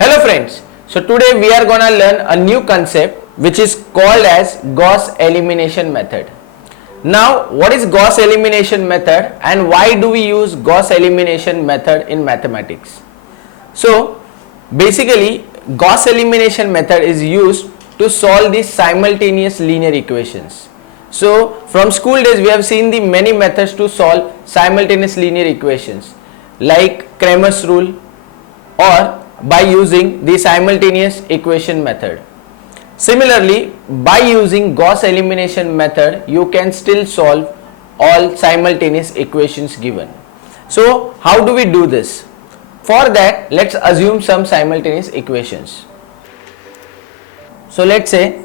Hello friends, so today we are gonna learn a new concept which is called as Gauss Elimination method. Now what is Gauss Elimination method and why do we use Gauss Elimination method in mathematics? So basically Gauss Elimination method is used to solve the simultaneous linear equations. So from school days we have seen the many methods to solve simultaneous linear equations like Cramer's rule or by using the simultaneous equation method. Similarly, by using Gauss elimination method, you can still solve all simultaneous equations given. So, how do we do this? For that, let's assume some simultaneous equations. So, let's say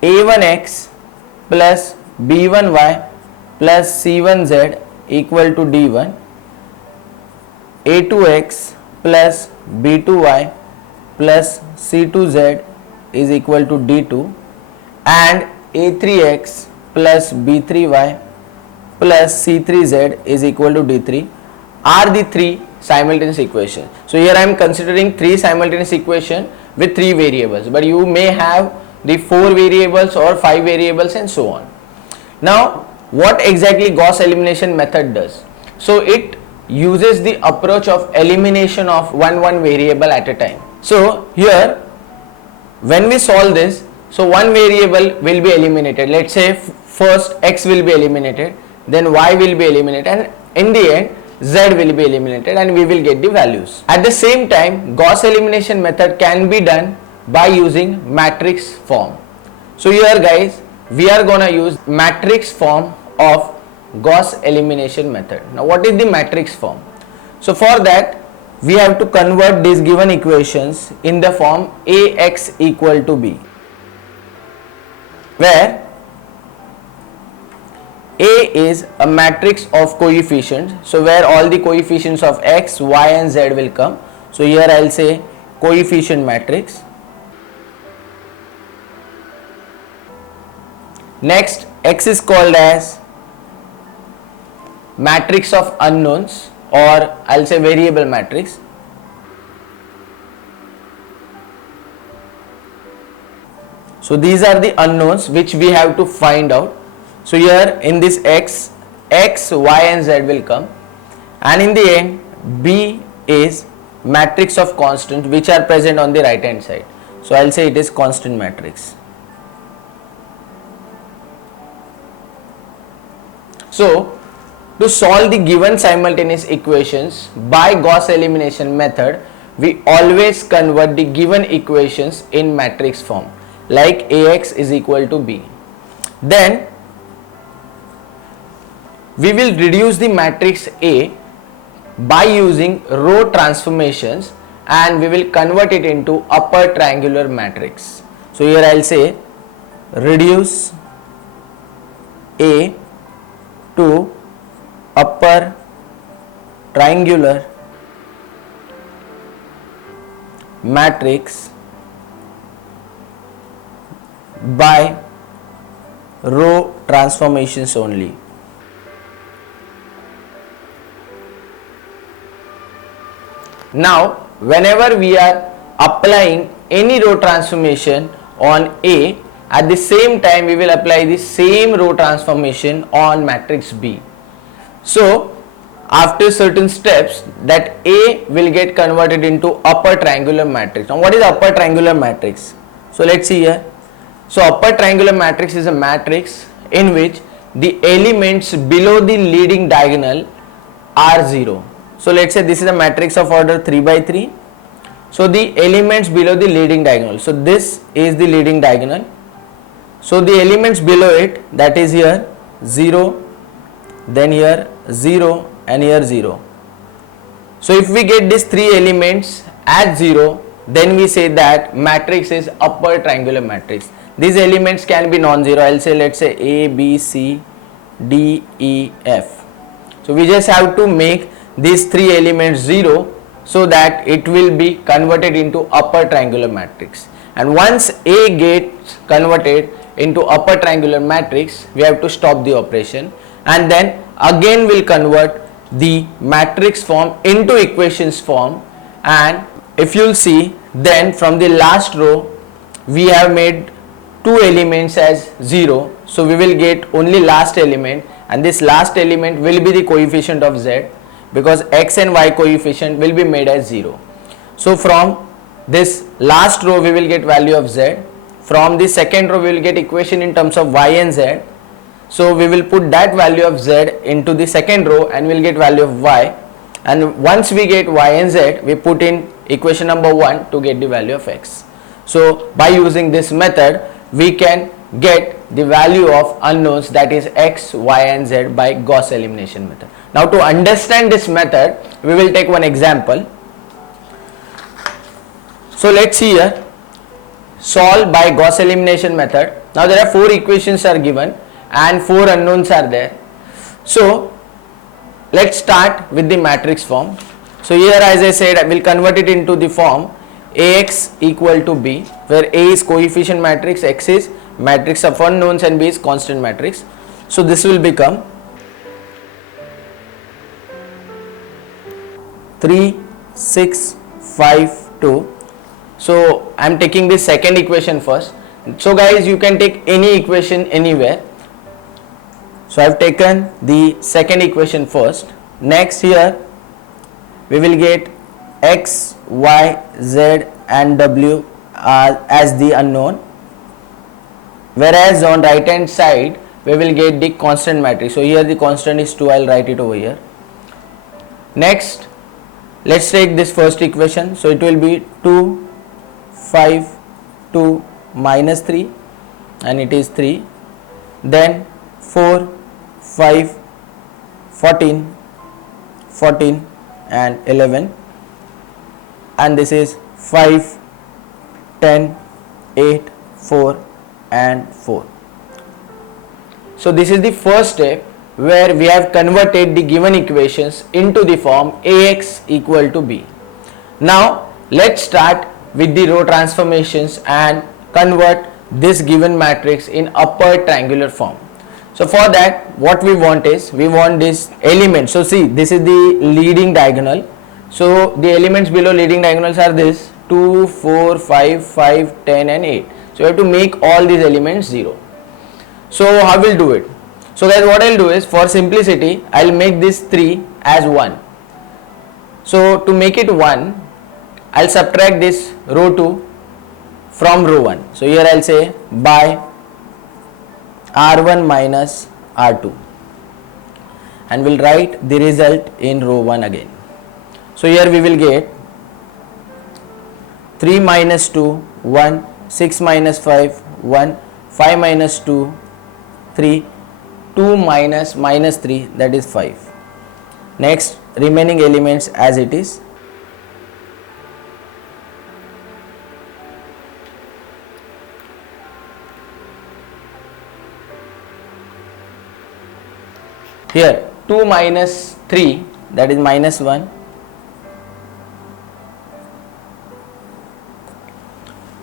a1x plus b1y plus c1z equal to d1, a2x plus b2y plus c2z is equal to d2 and a3x plus b3y plus c3z is equal to d3 are the three simultaneous equations. So here I am considering three simultaneous equations with three variables, but you may have the 4 variables or 5 variables and so on. Now what exactly Gauss elimination method does? So it uses the approach of elimination of one variable at a time. So here when we solve this, so one variable will be eliminated. Let's say first x will be eliminated, then y will be eliminated, and in the end z will be eliminated and we will get the values. At the same time, Gauss elimination method can be done by using matrix form. So here guys, we are gonna use matrix form of Gauss elimination method. Now what is the matrix form? So for that we have to convert these given equations in the form Ax equal to b, where A is a matrix of coefficients, so where all the coefficients of x, y and z will come. So here I will say coefficient matrix. Next, x is called as matrix of unknowns, or I'll say variable matrix. So these are the unknowns which we have to find out. So here in this x, y and z will come, and in the end b is matrix of constant which are present on the right hand side. So I'll say it is constant matrix. So to solve the given simultaneous equations by Gauss elimination method, we always convert the given equations in matrix form, like Ax is equal to b. Then we will reduce the matrix A by using row transformations and we will convert it into upper triangular matrix. So here I will say reduce A to upper triangular matrix by row transformations only. Now whenever we are applying any row transformation on A, at the same time we will apply the same row transformation on matrix B. So after certain steps, that A will get converted into upper triangular matrix. Now what is upper triangular matrix? So let's see here. So upper triangular matrix is a matrix in which the elements below the leading diagonal are 0. So let's say this is a matrix of order 3 by 3. So the elements below the leading diagonal. So this is the leading diagonal. So the elements below it, that is here 0, then here 0 and here 0. So if we get these three elements at 0, then we say that matrix is upper triangular matrix. These elements can be non-zero. I'll say, let's say A, B, C, D, E, F. So we just have to make these three elements 0 so that it will be converted into upper triangular matrix. And once A gets converted into upper triangular matrix, we have to stop the operation and then again we'll convert the matrix form into equations form, and if you'll see, then from the last row we have made two elements as 0, so we will get only last element, and this last element will be the coefficient of z, because x and y coefficient will be made as 0. So from this last row we will get value of z, from the second row we will get equation in terms of y and z, so we will put that value of z into the second row and we will get value of y, and once we get y and z we put in equation number 1 to get the value of x. So by using this method we can get the value of unknowns, that is x, y and z, by Gauss elimination method. Now to understand this method we will take one example. So let's see here, solve by Gauss elimination method. Now there are 4 equations are given and 4 unknowns are there. So let's start with the matrix form. So here, as I said, I will convert it into the form Ax equal to B, where A is coefficient matrix, X is matrix of unknowns and B is constant matrix. So this will become 3, 6, 5, 2. So I am taking the second equation first. So guys, you can take any equation anywhere. So I have taken the second equation first. Next here we will get x, y, z and w as the unknown, whereas on right hand side we will get the constant matrix. So here the constant is 2, I will write it over here. Next let's take this first equation. So it will be 2, 5, 2 minus 3 and it is 3, then 4, 5, 14, 14 and 11, and this is 5, 10, 8, 4 and 4. So this is the first step where we have converted the given equations into the form Ax equal to B. Now let's start with the row transformations and convert this given matrix in upper triangular form. So for that what we want is, we want this element. So see, this is the leading diagonal. So the elements below leading diagonals are this 2, 4, 5, 5, 10 and 8. So we have to make all these elements 0. So how we'll do it? So guys, what I'll do is, for simplicity I'll make this 3 as 1. So to make it 1, I'll subtract this row 2 from row 1. So here I'll say by R1 minus R2 and we'll write the result in row 1 again. So here we will get 3 minus 2, 1, 6 minus 5, 1, 5 minus 2, 3, 2 minus minus 3, that is 5. Next, remaining elements as it is. Here 2 minus 3, that is minus 1.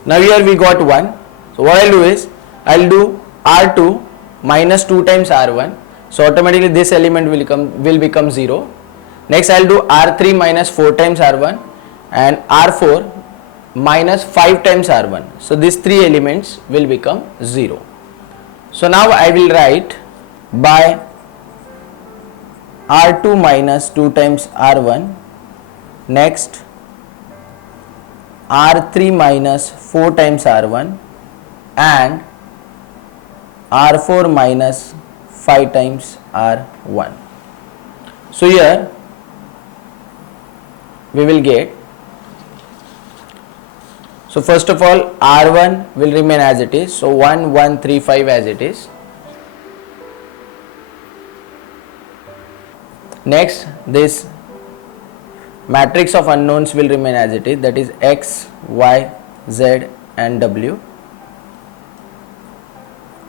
Now here we got 1. So what I'll do is, I'll do R2 minus 2 times R1. So automatically this element will become 0. Next I'll do R3 minus 4 times R1 and R4 minus 5 times R1. So these 3 elements will become 0. So now I will write by R2 minus 2 times R1, next R3 minus 4 times R1 and R4 minus 5 times R1. So here we will get, so first of all R1 will remain as it is, so 1, 1, 3, 5 as it is. Next, this matrix of unknowns will remain as it is, that is x, y, z and w,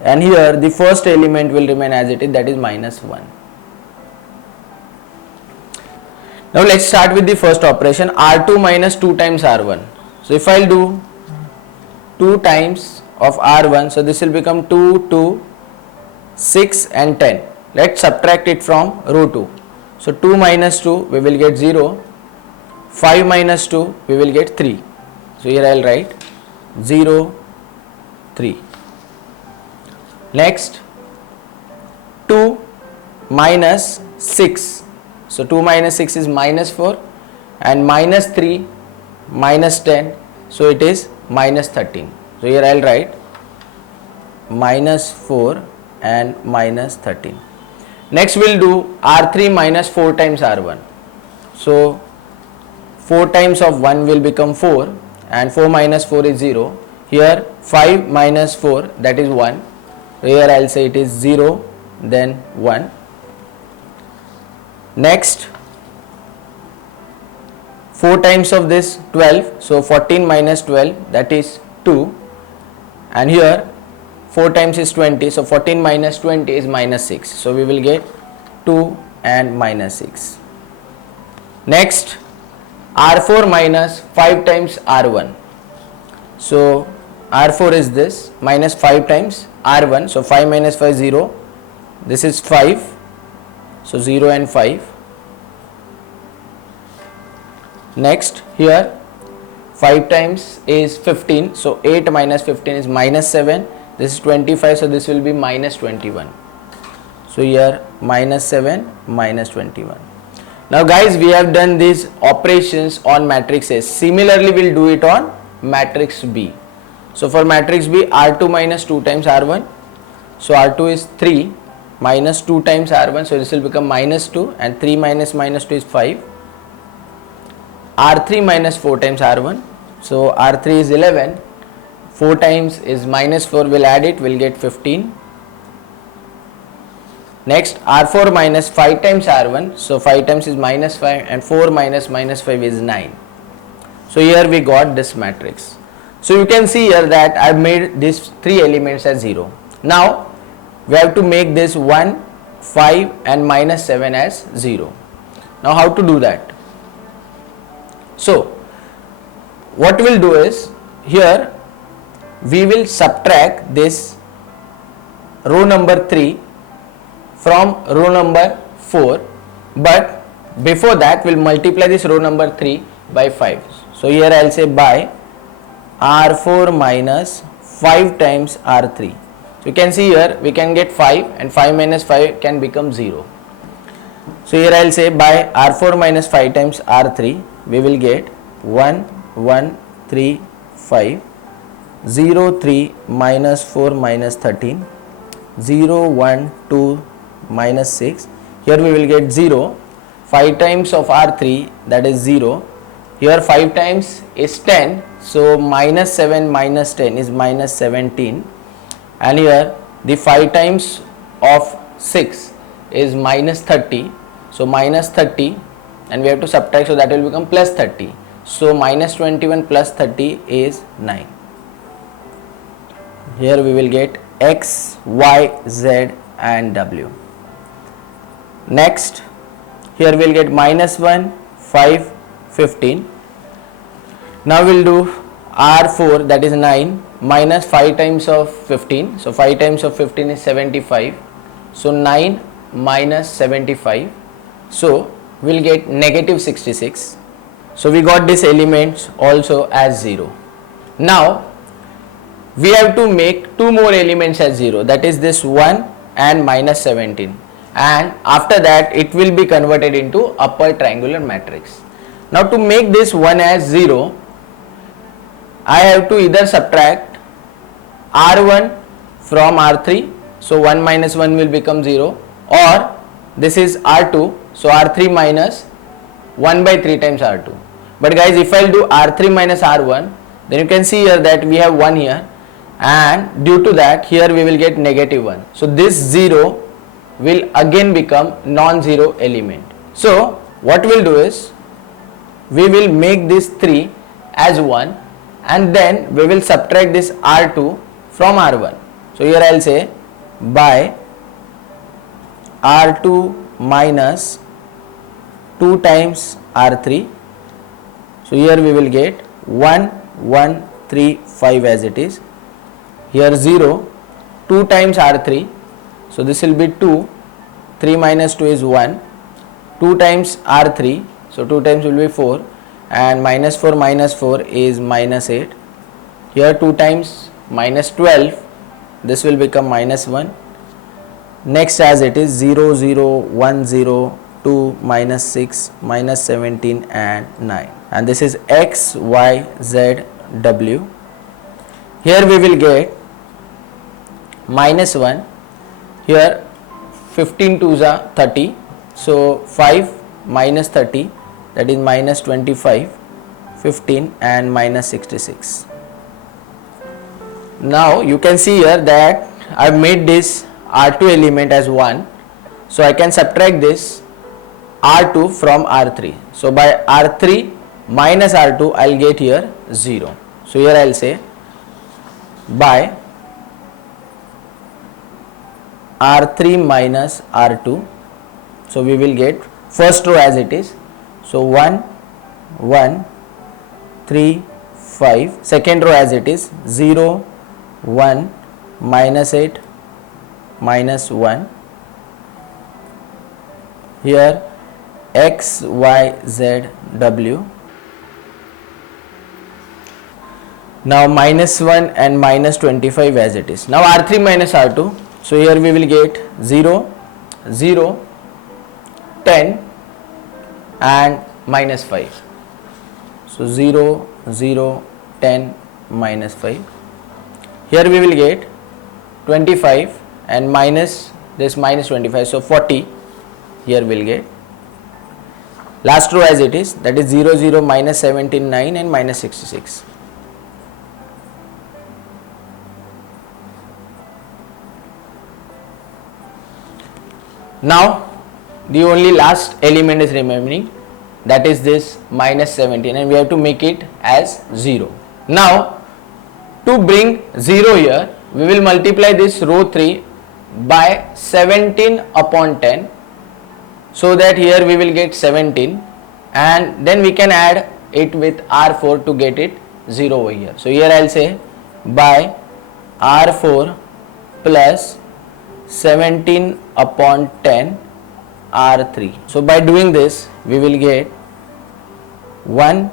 and here the first element will remain as it is, that is minus 1. Now let's start with the first operation, R2 minus 2 times R1. So if I'll do 2 times of R1, so this will become 2, 2, 6 and 10. Let's subtract it from row 2. So 2 minus 2 we will get 0, 5 minus 2 we will get 3. So here I will write 0, 3. Next 2 minus 6. So 2 minus 6 is minus 4 and minus 3 minus 10. So it is minus 13. So here I will write minus 4 and minus 13. Next we will do R3 minus 4 times R1. So 4 times of 1 will become 4 and 4 minus 4 is 0. Here 5 minus 4, that is 1. Here I will say it is 0, then 1. Next 4 times of this 12, so 14 minus 12, that is 2, and here 4 times is 20, so 14 minus 20 is minus 6. So we will get 2 and minus 6. Next R4 minus 5 times R1. So R4 is this, minus 5 times R1. So 5 minus 5 is 0. This is 5. So 0 and 5. Next here 5 times is 15. So 8 minus 15 is minus 7. This is 25. So this will be minus 21. So here minus 7 minus 21. Now guys, we have done these operations on matrix A. Similarly we will do it on matrix B. So for matrix B, R2 minus 2 times R1. So R2 is 3 minus 2 times R1. So this will become minus 2 and 3 minus minus 2 is 5. R3 minus 4 times R1. So R3 is 11. 4 times is minus 4. We'll add it. We'll get 15. Next R4 minus 5 times R1. So 5 times is minus 5 and 4 minus minus 5 is 9. So here we got this matrix. So you can see here that I made these 3 elements as 0. Now we have to make this 1, 5 and minus 7 as 0. Now how to do that? So what we'll do is, here we will subtract this row number 3 from row number 4, but before that we'll multiply this row number 3 by 5. So here I'll say by R4 minus 5 times R3. So you can see here we can get 5 and 5 minus 5 can become 0. So here I'll say by R4 minus 5 times R3 we will get 1, 1, 3, 5, 0, 3 minus 4 minus 13, 0, 1, 2 minus 6. Here we will get 0. 5 times of R3, that is 0. Here 5 times is 10. So minus 7 minus 10 is minus 17. And here the 5 times of 6 is minus 30. So minus 30, and we have to subtract, so that will become plus 30. So minus 21 plus 30 is 9. Here we will get X, Y, Z and W. Next, here we will get minus 1, 5, 15. Now we will do R4, that is 9, minus 5 times of 15. So 5 times of 15 is 75. So 9 minus 75. So we will get negative 66. So we got these elements also as 0. Now we have to make 2 more elements as 0, that is this 1 and minus 17, and after that it will be converted into upper triangular matrix. Now to make this 1 as 0, I have to either subtract R1 from R3, so 1 minus 1 will become 0, or this is R2, so R3 minus 1 by 3 times R2. But guys, if I will do R3 minus R1, then you can see here that we have 1 here, and due to that here we will get negative 1. So this 0 will again become non-zero element. So what we will do is, we will make this 3 as 1 and then we will subtract this R2 from R1. So here I will say by R2 minus 2 times R3. So here we will get 1, 1, 3, 5 as it is. Here 0, 2 times R3. So this will be 2, 3 minus 2 is 1. 2 times R3, so 2 times will be 4, and minus 4 is minus 8. Here 2 times minus 12, this will become minus 1. Next as it is 0, 0, 1, 0, 2, minus 6, minus 17 and 9. And this is x, y, z, w. Here we will get minus 1. Here 15 twos are 30. So 5 minus 30, that is minus 25, 15 and minus 66. Now you can see here that I have made this R2 element as 1. So I can subtract this R2 from R3. So by R3 minus R2 I will get here 0. So here I will say by R3 minus R2. So we will get first row as it is. So 1, 1, 3, 5. Second row as it is 0, 1, minus 8, minus 1. Here x, y, z, w. Now minus 1 and minus 25 as it is. Now R3 minus R2. So here we will get 0, 0, 10 and minus 5. So 0, 0, 10, minus 5. Here we will get 25 and minus this minus 25. So 40 here we will get. Last row as it is, that is 0, 0, minus 17, 9 and minus 66. Now the only last element is remaining, that is this minus 17, and we have to make it as 0. Now to bring 0 here, we will multiply this row 3 by 17 upon 10, so that here we will get 17, and then we can add it with R4 to get it 0 over here. So here I will say by R4 plus 17 upon 10 R3. So by doing this we will get 1,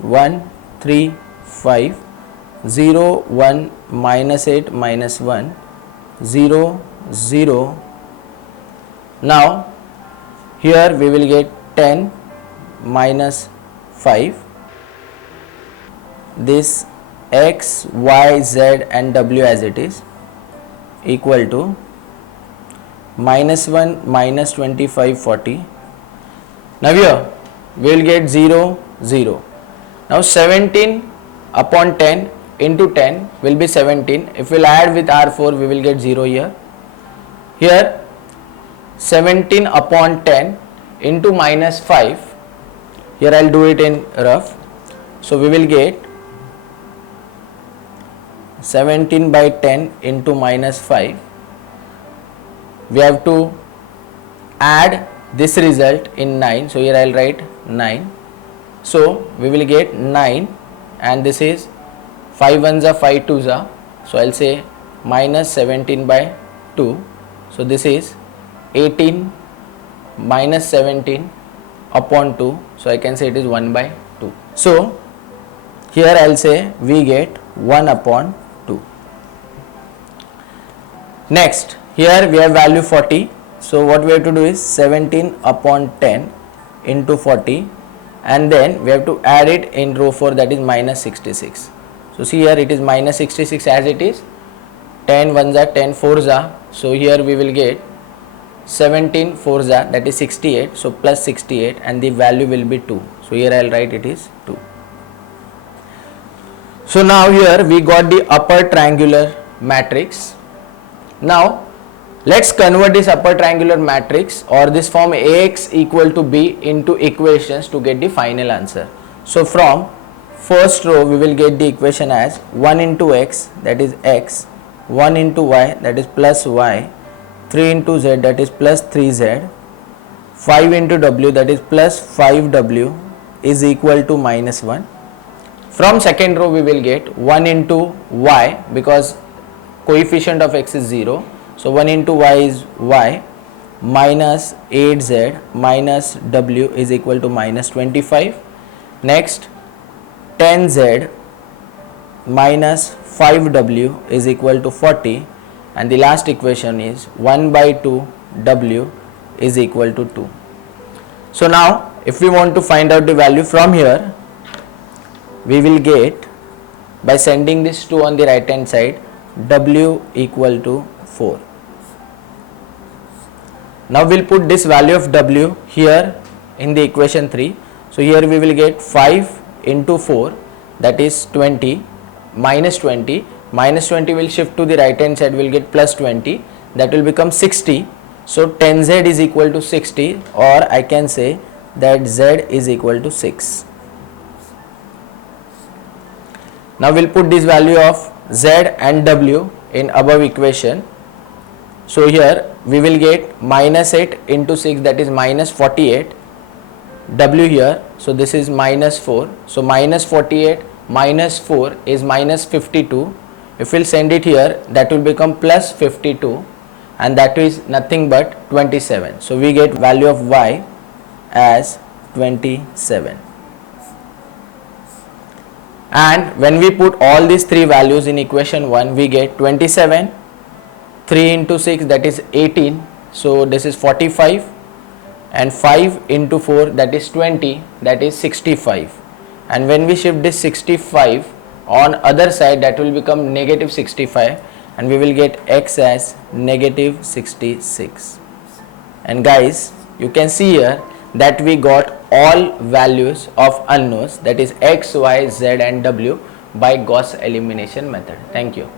1, 3, 5, 0, 1, minus 8, minus 1, 0, 0. Now here we will get 10 minus 5. This x, y, z and w as it is equal to minus 1, minus 25, 40. Now here we will get 0, 0. Now 17 upon 10 into 10 will be 17. If we will add with R4 we will get 0 here. Here 17 upon 10 into minus 5. Here I will do it in rough. So we will get 17 by 10 into minus 5. We have to add this result in 9. So here I will write 9. So we will get 9, and this is 5 ones are 5 twos are. So I will say minus 17 by 2. So this is 18 minus 17 upon 2. So I can say it is 1 by 2. So here I will say we get 1 upon 2. Next, here we have value 40. So what we have to do is 17 upon 10 into 40, and then we have to add it in row 4, that is minus 66. So see here it is minus 66 as it is. 10 ones are 10 fours are. So here we will get 17 fours are, that is 68. So plus 68, and the value will be 2. So here I will write it is 2. So now here we got the upper triangular matrix. Now let's convert this upper triangular matrix or this form Ax equal to b into equations to get the final answer. So from first row we will get the equation as 1 into x, that is x, 1 into y, that is plus y, 3 into z, that is plus 3z, 5 into w, that is plus 5w, is equal to minus 1. From second row we will get 1 into y, because coefficient of x is 0. So 1 into y is y, minus 8z minus w is equal to minus 25. Next 10z minus 5w is equal to 40, and the last equation is 1 by 2 w is equal to 2. So now if we want to find out the value from here, we will get, by sending this 2 on the right hand side, w equal to 4. Now we will put this value of w here in the equation 3. So here we will get 5 into 4, that is 20, minus 20. Minus 20 will shift to the right hand side, we will get plus 20, that will become 60. So 10z is equal to 60, or I can say that z is equal to 6. Now we will put this value of z and w in above equation. So here we will get minus 8 into 6, that is minus 48, w here, so this is minus 4. So minus 48 minus 4 is minus 52. If we will send it here, that will become plus 52, and that is nothing but 27. So we get value of y as 27. And when we put all these three values in equation 1, we get 27, 3 into 6, that is 18, so this is 45, and 5 into 4, that is 20, that is 65. And when we shift this 65 on other side, that will become negative 65, and we will get x as negative 66. And guys, you can see here that we got all values of unknowns, that is x, y, z and w, by Gauss elimination method. Thank you.